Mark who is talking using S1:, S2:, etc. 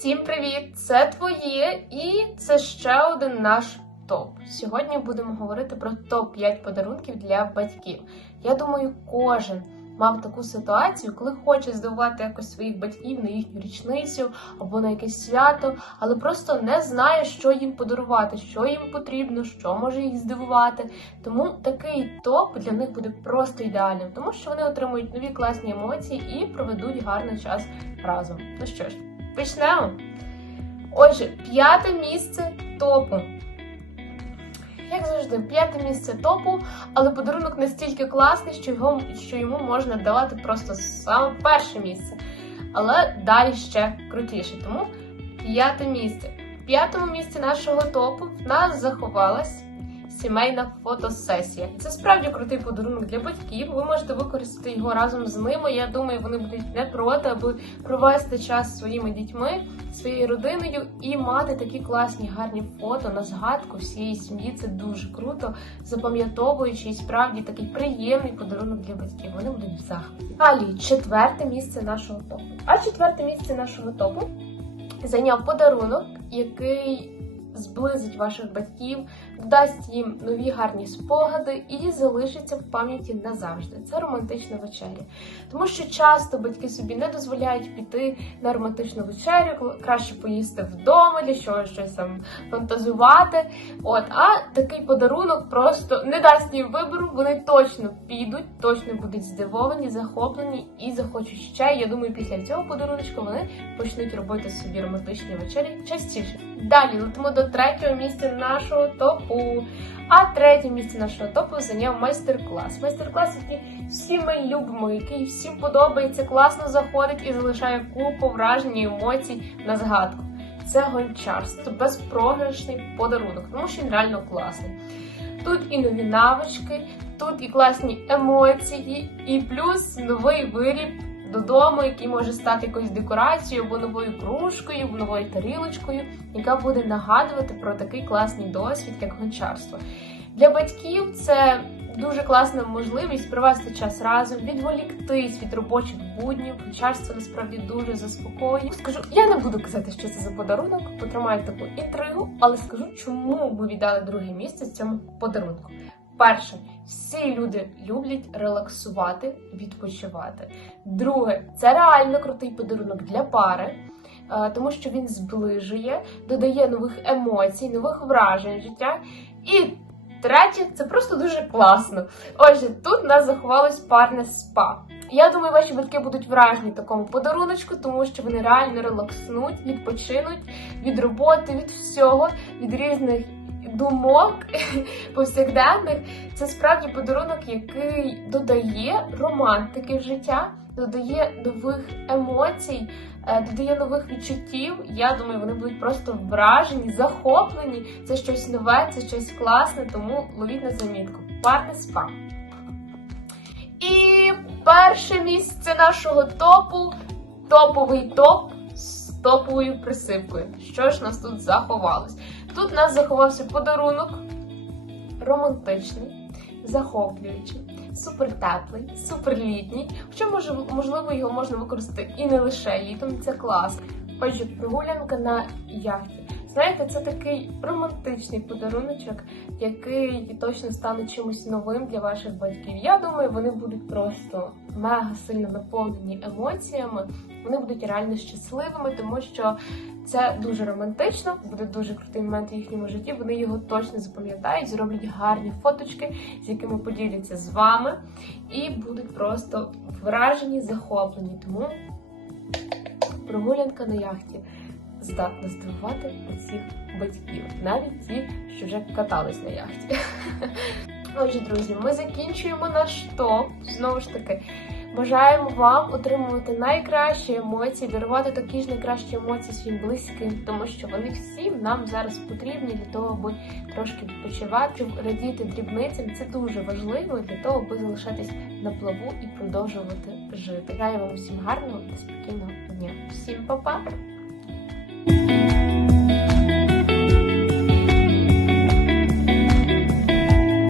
S1: Всім привіт! Це твоє і це ще один наш топ. Сьогодні будемо говорити про топ-5 подарунків для батьків. Я думаю, кожен мав таку ситуацію, коли хоче здивувати якось своїх батьків на їхню річницю або на якесь свято, але просто не знає, що їм подарувати, що їм потрібно, що може їх здивувати. Тому такий топ для них буде просто ідеальним, тому що вони отримують нові класні емоції і проведуть гарний час разом. Ну що ж, почнемо. Отже, п'яте місце топу. Як завжди, п'яте місце топу, але подарунок настільки класний, що його що йому можна давати просто саме перше місце. Але далі ще крутіше. Тому п'яте місце. В п'ятому місці нашого топу в нас заховалась сімейна фотосесія. Це справді крутий подарунок для батьків. Ви можете використати його разом з ними. Я думаю, вони будуть не проти, аби провести час зі своїми дітьми, своєю родиною і мати такі класні гарні фото на згадку всієї сім'ї. Це дуже круто, запам'ятовуючи і справді такий приємний подарунок для батьків. Вони будуть в захваті. Далі четверте місце нашого топу. А четверте місце нашого топу зайняв подарунок, який зблизить ваших батьків, дасть їм нові гарні спогади і залишиться в пам'яті назавжди. Це романтична вечеря. Тому що часто батьки собі не дозволяють піти на романтичну вечерю, краще поїсти вдома, для чого щось там фантазувати. От, а такий подарунок просто не дасть їм вибору. Вони точно підуть, точно будуть здивовані, захоплені і захочуть ще. Я думаю, після цього подаруночка вони почнуть робити собі романтичні вечері частіше. Далі летимо до третього місця нашого топу. А третє місце нашого топу зайняв майстер-клас. Майстер-клас, який всі ми любимо, який всім подобається, класно заходить і залишає купу вражень і емоцій на згадку. Це гончарство, безпрограшний подарунок, тому що він реально класний. Тут і нові навички, тут і класні емоції, і плюс новий виріб додому, який може стати якоюсь декорацією або новою кружкою, або новою тарілочкою, яка буде нагадувати про такий класний досвід, як гончарство. Для батьків це дуже класна можливість провести час разом, відволіктись від робочих буднів. Гончарство насправді дуже заспокоює. Скажу, я не буду казати, що це за подарунок, потримаю таку інтригу, але скажу, чому ми віддали друге місце цьому подарунку. Перше, всі люди люблять релаксувати, відпочивати. Друге, це реально крутий подарунок для пари, е, тому що він зближує, додає нових емоцій, нових вражень життя. І третє, це просто дуже класно. Отже, тут нас заховалось парне спа. Я думаю, ваші батьки будуть вражені такому подаруночку, тому що вони реально релакснуть, відпочинуть від роботи, від всього, від різних думок повсякденних. Це справді подарунок, який додає романтики в життя, додає нових емоцій, е, додає нових відчуттів. Я думаю, вони будуть просто вражені, захоплені. Це щось нове, це щось класне, тому ловіть на замітку. Парне спа. І перше місце нашого топу топовий топ з топовою присипкою. Що ж нас тут заховалось? Тут у нас заховався подарунок романтичний, захоплюючий, супертеплий, суперлітній. Хоча можливо його можна використати і не лише літом, це клас. Отже, прогулянка на яхті. Знаєте, це такий романтичний подаруночок, який точно стане чимось новим для ваших батьків. Я думаю, вони будуть просто мега сильно наповнені емоціями. Вони будуть реально щасливими, тому що це дуже романтично, буде дуже крутий момент в їхньому житті. Вони його точно запам'ятають, зроблять гарні фоточки, з якими поділяться з вами, і будуть просто вражені, захоплені. Тому прогулянка на яхті здатна здивувати усіх батьків, навіть ті, що вже катались на яхті. Отже, друзі, ми закінчуємо наш топ. Знову ж таки, бажаємо вам отримувати найкращі емоції, дарувати такі ж найкращі емоції своїм близьким, тому що вони всім нам зараз потрібні для того, аби трошки відпочивати, радіти дрібницям. Це дуже важливо для того, аби залишатись на плаву і продовжувати жити. Бажаю вам усім гарного та спокійного дня. Всім па-па! Thank you.